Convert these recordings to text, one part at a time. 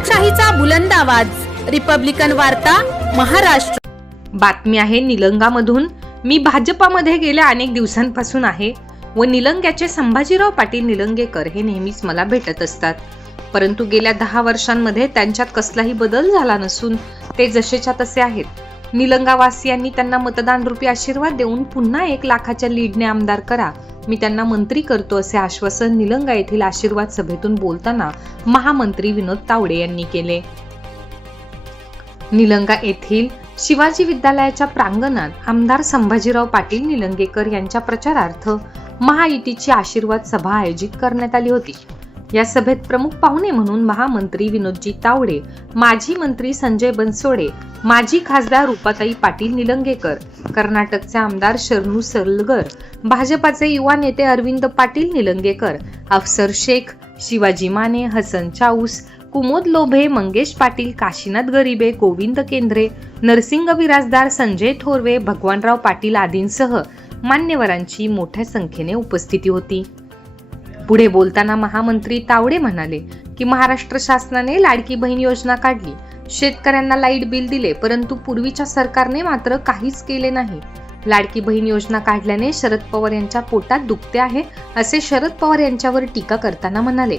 लोकशाहीचा बुलंद आवाज, रिपब्लिकन वार्ता, महाराष्ट्र। बातमी आहे निलंगामधून। मी भाजपामध्ये गेल्या अनेक दिवसांपासून आहे व निलंग्याचे संभाजीराव पाटील निलंगेकर हे नेहमीच मला भेटत असतात, परंतु गेल्या 10 वर्षांमध्ये त्यांच्यात कसलाही बदल झाला नसून ते जसेच्या तसे आहेत। निलंगावासियांनी त्यांना मतदान रूपी आशीर्वाद देऊन पुन्हा 1 लाखाच्या लीडने आमदार करा, मी त्यांना मंत्री करतो असे आश्वासन निलंगा येथील आशीर्वाद सभेतून बोलताना महामंत्री विनोद तावडे यांनी केले। निलंगा येथील शिवाजी विद्यालयाच्या प्रांगणात आमदार संभाजीराव पाटील निलंगेकर यांच्या प्रचारार्थ महायुतीची आशीर्वाद सभा आयोजित करण्यात आली होती। या सभेत प्रमुख पाहुणे म्हणून महामंत्री विनोदजी तावडे, माजी मंत्री संजय बनसोडे, माजी खासदार रूपाताई पाटील निलंगेकर, कर्नाटकचे आमदार शरणू सरलगर, भाजपाचे युवा नेते अरविंद पाटील निलंगेकर, अफसर शेख, शिवाजी माने, हसन चाऊस, कुमोद लोभे, मंगेश पाटील, काशीनाथ गरीबे, गोविंद केंद्रे, नरसिंग विराजदार, संजय थोरवे, भगवानराव पाटील आदींसह मान्यवरांची मोठ्या संख्येने उपस्थिती होती। पुढे बोलताना महामंत्री तावडे म्हणाले की महाराष्ट्र शासनाने लाडकी बहीण योजना काढली, शेतकऱ्यांना लाईट बिल दिले, परंतु पूर्वीच्या सरकारने मात्र काहीच केले नाही। लाडकी बहीण योजना काढल्याने शरद पवार यांच्या पोटात दुखते आहे असे शरद पवार यांच्यावर टीका करताना म्हणाले।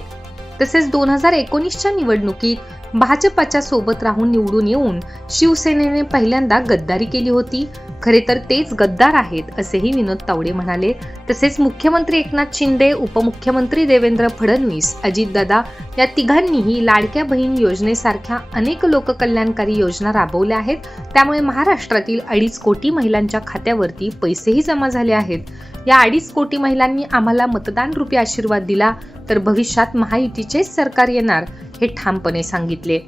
तसेच 2019च्या निवडणुकीत भाजपाच्या सोबत राहून निवडून येऊन शिवसेनेने पहिल्यांदा गद्दारी केली होती, खरे तर तेच गद्दार आहेत असेही विनोद तावडे म्हणाले। तसेच मुख्यमंत्री एकनाथ शिंदे, उपमुख्यमंत्री देवेंद्र फडणवीस, अजितदादा या तिघांनीही लाडक्या बहीण योजनेसारख्या अनेक लोककल्याणकारी योजना राबवल्या आहेत, त्यामुळे महाराष्ट्रातील 2.5 कोटी महिलांच्या खात्यावरती पैसेही जमा झाले आहेत। या 2.5 कोटी महिलांनी आम्हाला मतदान रूपी आशीर्वाद दिला तर भविष्यात महायुतीचेच सरकार येणार हे ठामपणे सांगितले।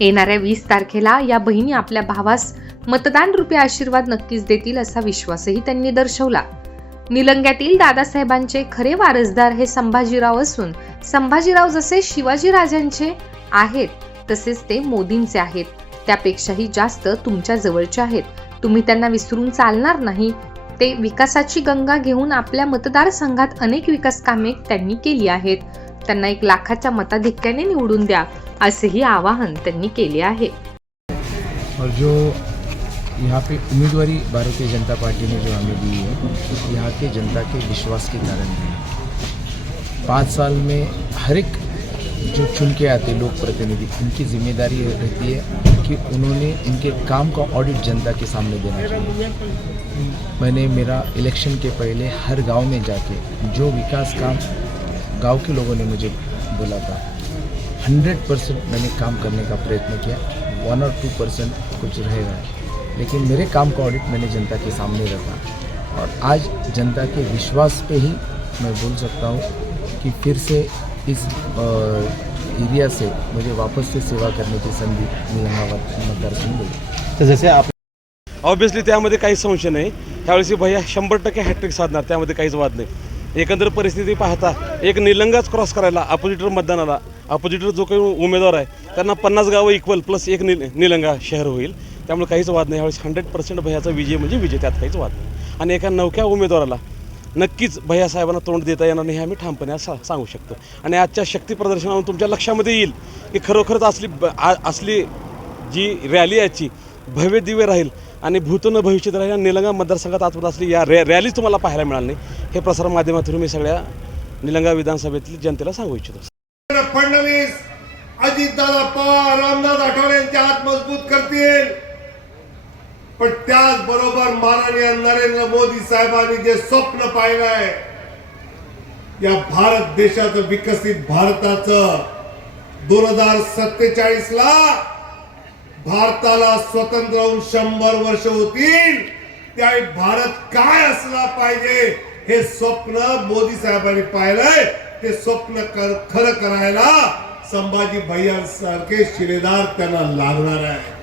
येणाऱ्या 20 तारखेला या बहिणी आपल्या भावास मतदान रूपी आशीर्वाद नक्कीच देतील असा विश्वासही त्यांनी दर्शवला। निलंग्यातील दादासाहेबांचे खरे वारसदार हे संभाजीराव असून संभाजीराव जसे शिवाजीराजांचे आहेत तसेच ते मोदींचे आहेत, त्यापेक्षाही जास्त तुमच्या जवळचे आहेत। तुम्ही त्यांना विसरून चालणार नाही। ते विकासाची गंगा घेऊन आपल्या मतदारसंघात अनेक विकास कामे त्यांनी केली आहेत। त्यांना 1 लाखाच्या मताधिक्याने निवडून द्या असेही आवाहन त्यांनी केले आहे। और जो यहाँ पे उम्मीदवारी भारतीय जनता पार्टी ने जो हमें दी है, यहाँ के जनता के विश्वास के कारण है। 5 साल में हर एक जो चुन के आते लोक प्रतिनिधि, उनकी जिम्मेदारी रहती है कि उन्होंने उनके काम का ऑडिट जनता के सामने देना चाहिए। मैंने मेरा इलेक्शन के पहले हर गांव में जाके जो विकास काम गांव के लोगों ने मुझे बोला था 100% मैंने काम करने का प्रयत्न किया। 1 और 2% कुछ रहेगा, लेकिन मेरे काम का ऑडिट मैंने जनता के सामने रखा और आज जनता के विश्वास पे ही मैं बोल सकता हूँ कि फिर से इस एरिया से मुझे वापस से सेवा करने की संधी निलंगा मतदारसंघ मिळाली। तर जसे आप ऑब्वियसली त्यामध्ये काही संशय नाही, त्यावेळेस भैया 100% हॅट्रिक साधणार, त्यामध्ये काहीच वाद नाही। एकंदर परिस्थिती पाहता एक निलंगाच क्रॉस करायला अपोजिटर मतदानाला अपोजिटर जो काही उमेदवार आहे त्यांना 50 गावं इक्वल प्लस 1 निलंगा शहर होईल, त्यामुळे काहीच वाद नाही। यावेळेस 100% भैयाचा विजय म्हणजे विजय, त्यात काहीच वाद नाही। आणि एका नवख्या उमेदवाराला नक्कीच भैया साहेबांना तोंड देता येणार नाही हे आम्ही ठामपणे सांगू शकतो। आणि आजच्या शक्ती प्रदर्शनातून तुमच्या लक्षामध्ये येईल की खरोखरच असली जी रॅली याची भव्य दिव्य राहील आणि भूतन भविष्यात राहील। निलंगा मतदारसंघात आजपर्यंत असली या रॅली तुम्हाला पाहायला मिळाली नाही, हे प्रसार माध्यमातून मी सगळ्या निलंगा विधानसभेतील जनतेला सांगू इच्छितो। फडणवीस, अजितदादा पवार, रामदास आठवले यांचे हात मजबूत करतील, पण त्याचबरोबर माननीय नरेंद्र मोदी साहेबांनी जे स्वप्न पाहिलंय या भारत देशाचं, विकसित भारताचं, 2047 ला भारताला स्वतंत्र होऊन 100 वर्ष होतील, त्यावेळी भारत काय असला पाहिजे हे स्वप्न मोदी साहेबांनी पाहिलंय। ते स्वप्न खरं करायला संभाजी भैयांसारखे शिलेदार त्यांना लागणार आहे।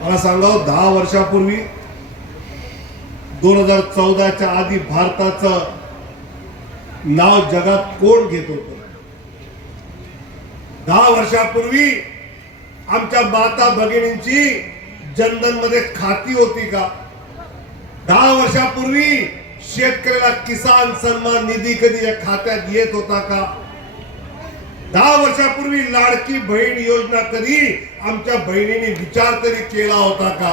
मला सांगावं, 10 वर्षापूर्वी 2014च्या आधी भारताचं नाव जगात कोण घेत होतं? 10 वर्षापूर्वी आमच्या माता भगिनींची जनधन मध्ये खाती होती का? 10 वर्षापूर्वी शेतकऱ्याला किसान सन्मान निधी कधी या खात्यात येत होता का? 10 वर्षापूर्वी लाडकी बहीण योजना कधी आमच्या बहिणीने विचार तरी केला होता का?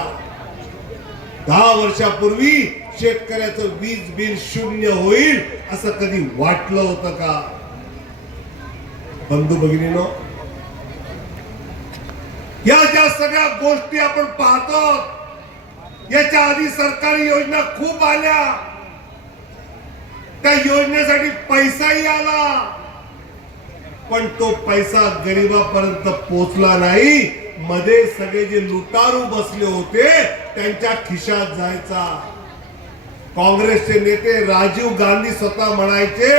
10 वर्षापूर्वी शेतकऱ्याचं वीज बिल 0 होईल असं कधी वाटलं होतं का? बंधू भगिनीनो, या ज्या सगळ्या गोष्टी आपण पाहतो, याच्या आधी सरकारी योजना खूप आल्या, त्या योजनेसाठी पैसाही आला, पण तो पैसा गरिबापर्यंत पोहोचला नाही. मध्ये सगळे जे लुटारू बसले होते त्यांच्या खिशात जायचा. काँग्रेसचे नेते राजीव गांधी स्वतः म्हणायचे,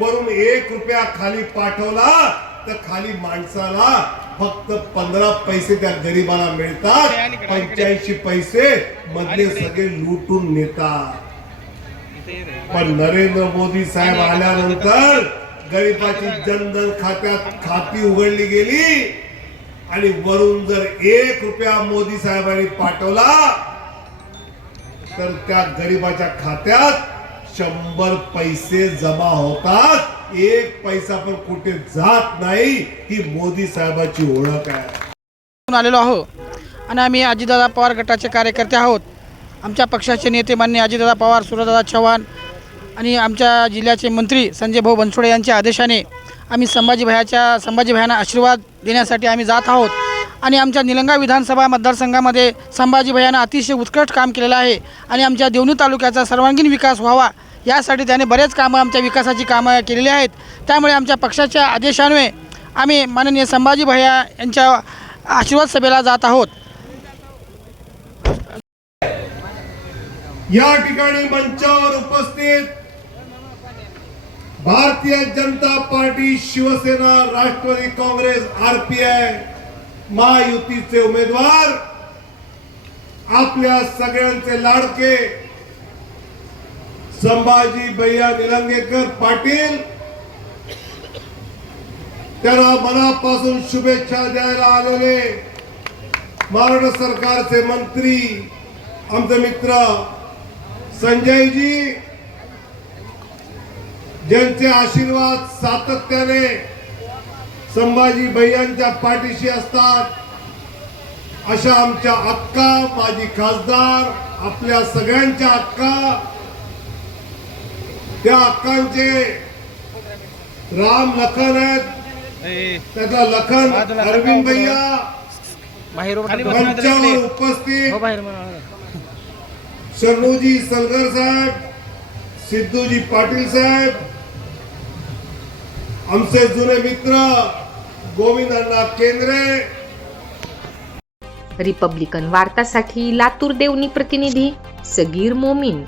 वरून 1 रुपया खाली पाठवला तर खाली माणसाला फक्त 15 पैसे त्या गरिबाला मिळतात, 85 पैसे मधले सगळे लुटून नेतात. पण नरेंद्र मोदी साहेब आल्यानंतर गरिबाची जनधन खात्यात खाती उघडली गेली आणि वरून जर 1 रुपया मोदी साहेबांनी पाठवला तर त्या गरिबाच्या खात्यात 100 पैसे जमा होतात. 1 पैसा पण कुठे जात नाही. ही मोदी साहेबाची ओळख आहे. आलेलो आहो आणि आम्ही अजितदादा पवार गटाचे कार्यकर्ते आहोत. आमच्या पक्षाचे नेते माननीय अजितदादा पवार, सूर्यदादा चव्हाण आणि आमच्या जिल्ह्याचे मंत्री संजय भाऊ बनसोडे यांच्या आदेशाने आम्ही संभाजी भैयांना आशीर्वाद देण्यासाठी आम्ही जात आहोत. आणि आमच्या निलंगा विधानसभा मतदारसंघामध्ये संभाजी भैयांना अतिशय उत्कृष्ट काम केलेलं आहे आणि आमच्या देवणी तालुक्याचा सर्वांगीण विकास व्हावा यासाठी त्याने बरेच कामं, आमच्या विकासाची कामं केलेली आहेत. त्यामुळे आमच्या पक्षाच्या आदेशान्वये आम्ही माननीय संभाजी भैया यांच्या आशीर्वाद सभेला जात आहोत. या ठिकाणी मंचावर उपस्थित भारतीय जनता पार्टी, शिवसेना, राष्ट्रवादी काँग्रेस, RPI महायुतीचे उमेदवार, आपल्या सगळ्यांचे लाडके संभाजी भैया निलंगेकर पाटील, त्यांना मनापासून शुभेच्छा द्यायला आलेले महाराष्ट्र सरकारचे मंत्री, आमचे मित्र संजयजी, ज्यांचे आशीर्वाद सातत्याने संभाजी भैयांच्या पाठीशी असतात, अशा आमच्या अक्का, माजी खासदार, आपल्या सगळ्यांच्या अक्का, त्या अक्कांचे राम लखन आहेत, त्याचा लखन अरविंद भैया मंचावर उपस्थित, शरणूजी सलगर साहेब, सिद्धूजी पाटील साहेब, आमचे जुने मित्र गोविंद अण्णा केंद्रे. रिपब्लिकन वार्तासाठी लातूर देवणी प्रतिनिधी सगीर मोमीन.